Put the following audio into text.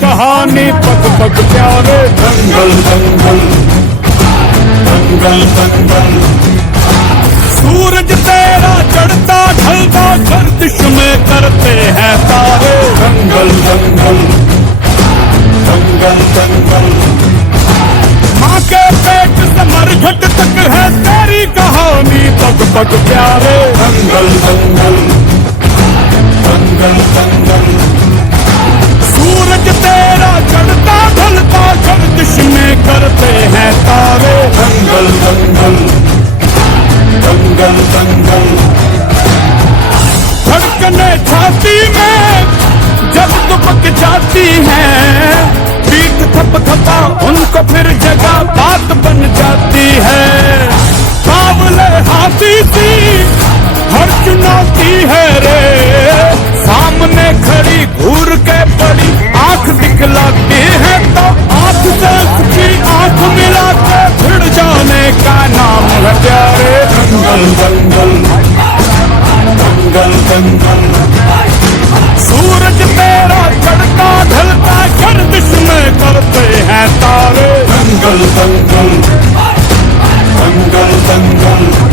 कहानी पग पग प्यारे। दंगल दंगल दंगल दंगल, सूरज तेरा चढ़ता ढलता गर्दिश में करते हैं तारे। दंगल दंगल दंगल दंगल, माँ के पेट से मरघट तक है तेरी कहानी पग पग प्यारे। दंगल दंगल दंगल दंगल, सूरज तेरा चढ़ता ढलता गर्दिश में करते हैं तारे। दंगल दंगल दंगल दंगल, धड़कने छाती में जब दुबक जाती है, पीठ थप थपा उनको फिर जगह बात बन जाती है। काबले हाथी सी हर चुनौती है रे, सामने खड़ी घूर के बड़ी आंख दिखलाती है, तो आंख से उसकी आंख मिला के भिड़ जाने का नाम है प्यारे। दंगल दंगल दंगल दंगल, सूरज तेरा चढ़ता ढलता गर्दिश में करते हैं तारे। दंगल दंगल दंगल दंगल।